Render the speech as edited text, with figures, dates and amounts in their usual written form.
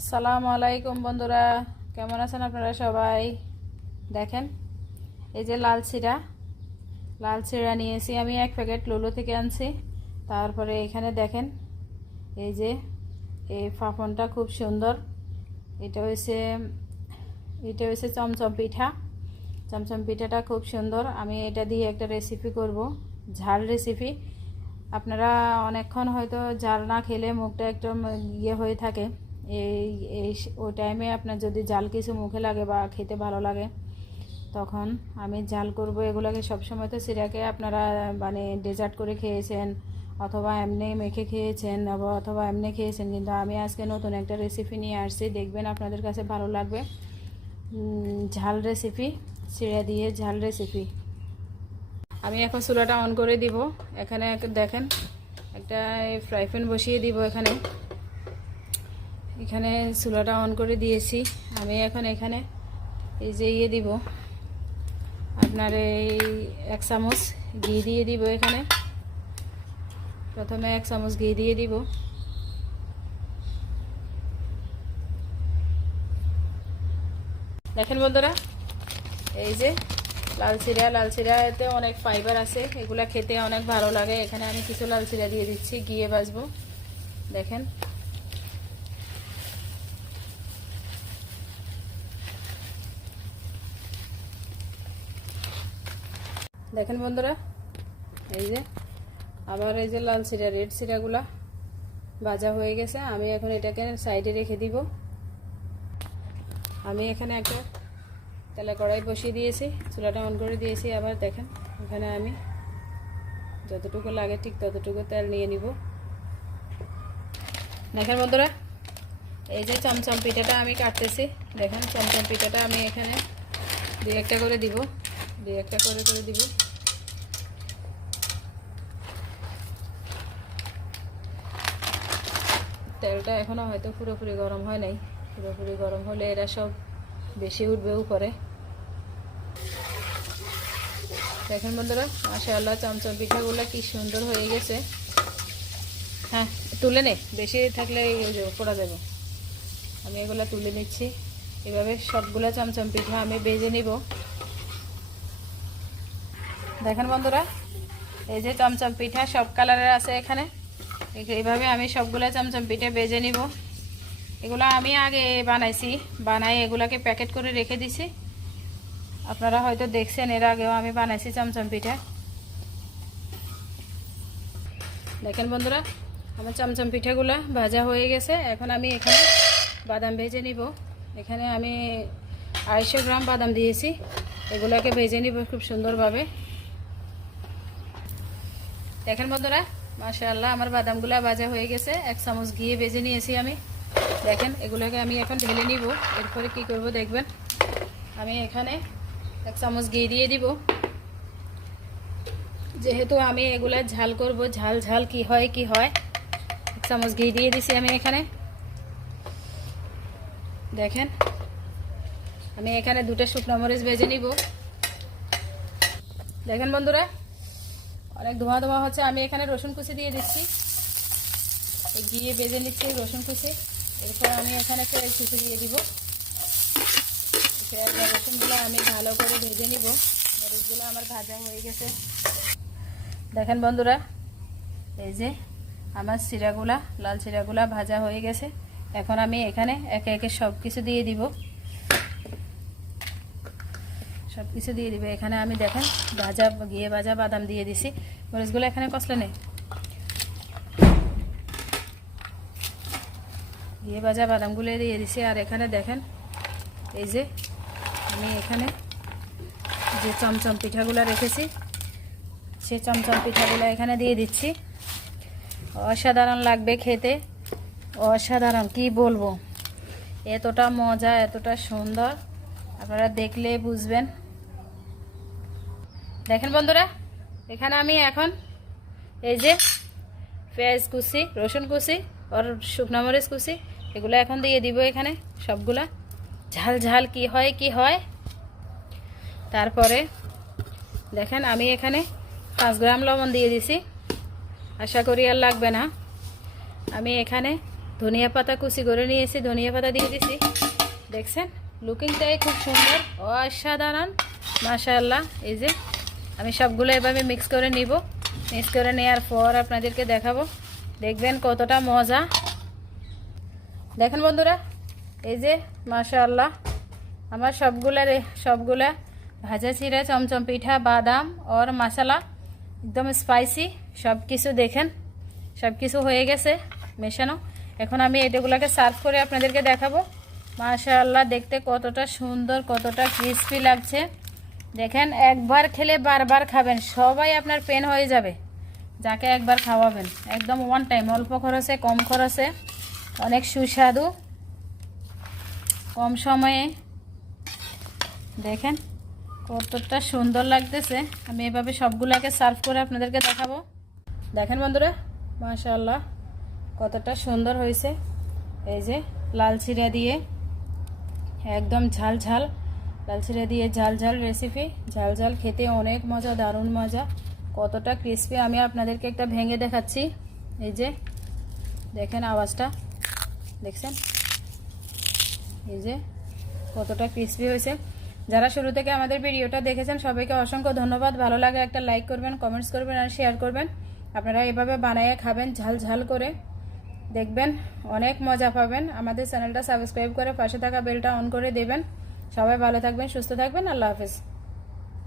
আসসালামু আলাইকুম বন্ধুরা, কেমন আছেন আপনারা সবাই? দেখেন, এই যে লাল চিড়া নিয়েছি আমি, 1 প্যাকেট লুলু থেকে আনছি। তারপরে এখানে দেখেন, এই যে এই ফাফনটা খুব সুন্দর। এটা হয়েছে চমচম পিঠাটা খুব সুন্দর। আমি এটা দিয়ে একটা রেসিপি করব, ঝাল রেসিপি। আপনারা অনেকক্ষণ হয়তো ঝাল না খেলে মুখটা একটু ইয়ে হয়ে থাকে। এই এই ওই টাইমে আপনার যদি জাল কিছু মুখে লাগে বা খেতে ভালো লাগে, তখন আমি জাল করব এগুলোকে। সবসময় তো সিরাকে আপনারা মানে ডেজার্ট করে খেয়েছেন, অথবা এমনি মেখে খেয়েছেন, অথবা এমনি খেয়েছেন, কিন্তু আমি আজকে নতুন একটা রেসিপি নিয়ে আসছি, দেখবেন আপনাদের কাছে ভালো লাগবে। ঝাল রেসিপি, চিড়া দিয়ে ঝাল রেসিপি। আমি এখন চুলাটা অন করে দিব। এখানে দেখেন, একটা ফ্রাই প্যান বসিয়ে দিব। এখানে চুলাটা অন করে দিয়েছি। আমি এখন এখানে এই যে দিব, আপনার এই 1 চামচ ঘি দিয়ে দিব। এখানে প্রথমে 1 চামচ ঘি দিয়ে দিব। দেখেন বন্ধুরা, এই যে লাল চিড়াতে অনেক ফাইবার আছে, এগুলা খেতে অনেক ভালো লাগে। এখানে আমি কিছু লাল চিড়া দিয়ে দিচ্ছি, ঘিয়ে ভাজবো। দেখেন, দেখেন বন্ধুরা, এই যে আবার এই যে লাল চিড়া, রেড চিড়াগুলা ভাজা হয়ে গেছে। আমি এখন এটাকে সাইডে রেখে দিব। আমি এখানে একটা তেলে কড়াই বসিয়ে দিয়েছি, চুলাটা অন করে দিয়েছি। আবার দেখেন, এখানে আমি যতটুকু লাগে ঠিক ততটুকু তেল নিয়ে নিব। দেখেন বন্ধুরা, এই যে চমচম পিঠাটা আমি কাটতেছি। দেখেন, চমচম পিঠাটা আমি এখানে 2-1টা করে দিব, 2-1টা করে দিব। তেলটা এখনো হয়তো পুরোপুরি গরম হয় নাই। পুরোপুরি গরম হলে এরা সব বেশি উঠবে উপরে। দেখেন বন্ধুরা, মাশাআল্লাহ চমচম পিঠাগুলো কি সুন্দর হয়ে গেছে। হ্যাঁ, তুলে নে, বেশি থাকলে পড়া যাবে। আমি এগুলো তুলে নিচ্ছি। এভাবে সবগুলা চমচম পিঠা আমি ভেজে নিব। দেখেন বন্ধুরা, এই যে চমচম পিঠা সব কালারের আছে এখানে। এইভাবে আমি সবগুলা চমচম পিঠা ভেজে নিব। এগুলো আমি আগে বানাই এগুলাকে প্যাকেট করে রেখে দিছি। আপনারা হয়তো দেখছেন, এর আগেও আমি বানাইছি চমচম পিঠা। দেখেন বন্ধুরা, আমার চমচম পিঠাগুলো ভাজা হয়ে গেছে। এখন আমি এখানে বাদাম ভেজে নিব। এখানে আমি 250 গ্রাম বাদাম দিয়েছি, এগুলোকে ভেজে নিব খুব সুন্দরভাবে। দেখেন বন্ধুরা, মাশাআল্লাহ আমার বাদামগুলো ভাজা হয়ে গেছে। 1 চামচ ঘি ভেজে নিয়েছি আমি। দেখেন, এগুলোকে আমি এখন ঢেলে নিব। এরপরে কি করব দেখবেন। আমি এখানে 1 চামচ ঘি দিয়ে দিব। যেহেতু আমি এগুলা ঝাল করব, ঝাল কি হয় 1 চামচ ঘি দিয়ে দিছি আমি এখানে। দেখেন, আমি এখানে 2টা শুকনো মরিচ ভেজে নিব। দেখেন বন্ধুরা, অনেক ধোঁয়া হচ্ছে। আমি এখানে রসুন কুচি দিয়ে দিচ্ছি, ঘিয়ে ভেজে নিচ্ছি রসুন কুচি। এরপর আমি এখানে পেঁয়াজ কুচি দিয়ে দিব। পেঁয়াজ আর রসুনগুলো আমি ভালো করে ভেজে নিব। মরিচগুলো আমার ভাজা হয়ে গেছে। দেখেন বন্ধুরা, এই যে আমার লাল চিড়াগুলা ভাজা হয়ে গেছে। এখন আমি এখানে একে একে সব কিছু দিয়ে দিব। এখানে আমি দেখেন ঘিয়ে ভাজা বাদাম দিয়ে দিছি। মরিচগুলো এখানে কষলে নেই, ঘিয়ে ভাজা বাদামগুলো দিয়ে দিছি। আর এখানে দেখেন, এই যে আমি এখানে যে চমচম পিঠাগুলো রেখেছি, সেই চমচম পিঠাগুলো এখানে দিয়ে দিচ্ছি। অসাধারণ লাগবে খেতে, অসাধারণ, কি বলবো, এতটা মজা, এতটা সুন্দর, আপনারা দেখলে বুঝবেন। দেখেন বন্ধুরা, এখানে আমি এখন এই যে পেঁয়াজ কুচি, রসুন কুচি আর শুকনো মরিচ কুচি, এগুলো এখন দিয়ে দিব এখানে সবগুলা। ঝাল কি হয়। তারপরে দেখেন, আমি এখানে 5 গ্রাম লবণ দিয়ে দিছি। আশা করি আর লাগবে না। আমি এখানে ধনিয়া পাতা কুচি করে নিয়েছি, ধনিয়া পাতা দিয়ে দিছি। দেখছেন লুকিংটাই খুব সুন্দর, অসাধারণ, মাশাআল্লাহ। এই যে আমি সবগুলো এভাবে মিক্স করে নিব। মিক্স করে নেওয়ার পর আপনাদেরকে দেখাবো, দেখবেন কতটা মজা। দেখেন বন্ধুরা, এই যে মাশাআল্লাহ আমার সবগুলা ভাজা চিড়া, চমচম পিঠা, বাদাম আর মশলা একদম স্পাইসি সব কিছু, দেখেন সব কিছু হয়ে গেছে মেশানো। এখন আমি এটাগুলোকে সার্ভ করে আপনাদেরকে দেখাবো। মাশাআল্লাহ দেখতে কতটা সুন্দর, কতটা ক্রিস্পি লাগছে। দেখেন একবার খেলে বারবার খাবেন, সবাই আপনার পেন হয়ে যাবে যাকে একবার খাওয়াবেন। একদম ওয়ান টাইম, অল্প খরচে, কম খরচে, অনেক সুস্বাদু, কম সময়ে। দেখেন কতটা সুন্দর লাগতেছে। আমি এভাবে সবগুলোকে সার্ভ করে আপনাদেরকে দেখাবো। দেখেন বন্ধুরা মাশাআল্লাহ কতটা সুন্দর হয়েছে। এই যে লাল চিড়া দিয়ে একদম ঝাল ঝাল, লাল চিড়া দিয়ে ঝাল ঝাল রেসিপি, ঝাল ঝাল খেতে অনেক মজা, দারুণ মজা, কতটা ক্রিস্পি। আমি আপনাদেরকে একটা ভেঙে দেখাচ্ছি। এই যে দেখেন আওয়াজটা, দেখছেন এই যে কতটা ক্রিস্পি হয়েছে। যারা শুরু থেকে আমাদের ভিডিওটা দেখেছেন সবাইকে অসংখ্য ধন্যবাদ। ভালো লাগে একটা লাইক করবেন, কমেন্টস করবেন আর শেয়ার করবেন। আপনারা এভাবে বানিয়ে খাবেন ঝাল ঝাল করে, দেখবেন অনেক মজা পাবেন। আমাদের চ্যানেলটা সাবস্ক্রাইব করে পাশে থাকা বেলটা অন করে দেবেন। সবাই ভালো থাকবেন, সুস্থ থাকবেন, আল্লাহ হাফেজ।